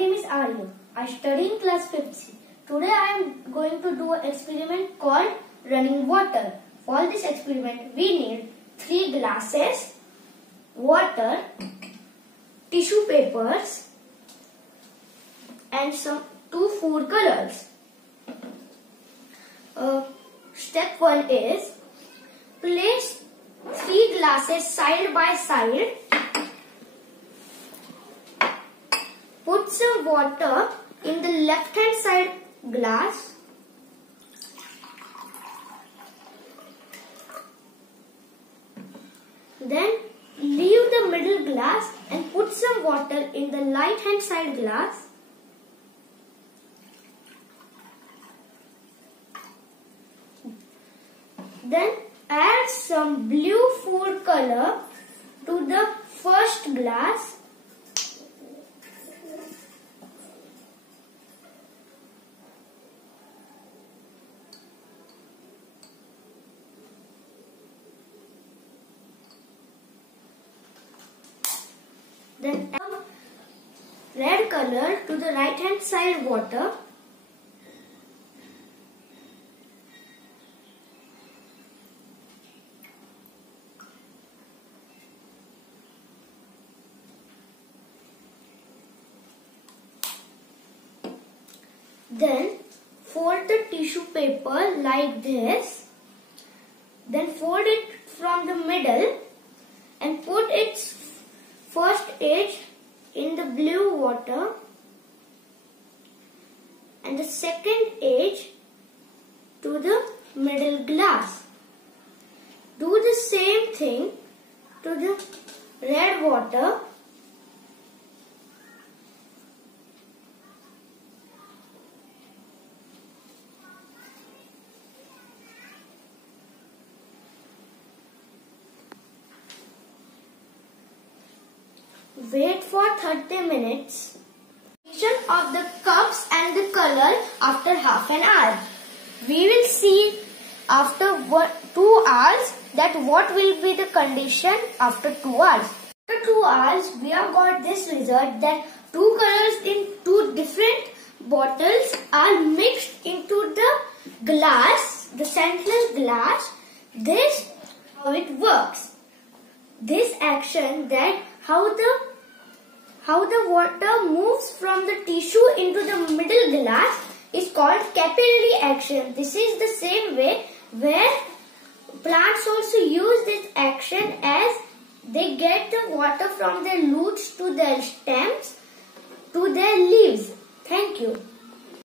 name is Arya. I study in class 5th C. Today I am going to do an experiment called running water. For this experiment we need 3 glasses, water, tissue papers and some 2 food colors. Step 1 is place 3 glasses side by side. Put some water in the left hand side glass. Then leave the middle glass and put some water in the right hand side glass. Then add some blue food color to the first glass. Then add red color to the right hand side water. Then fold the tissue paper like this. Then fold it from the middle and put its first edge in the blue water and the second edge to the middle glass. Do the same thing to the red water. Wait for 30 minutes. Position of the cups and the color after half an hour. We will see after 2 hours that what will be the condition after 2 hours. After 2 hours, we have got this result that 2 colors in 2 different bottles are mixed into the glass, the central glass. This is how it works. This action, that how the water moves from the tissue into the middle glass, is called capillary action. This is the same way where plants also use this action as they get the water from their roots to their stems to their leaves. Thank you.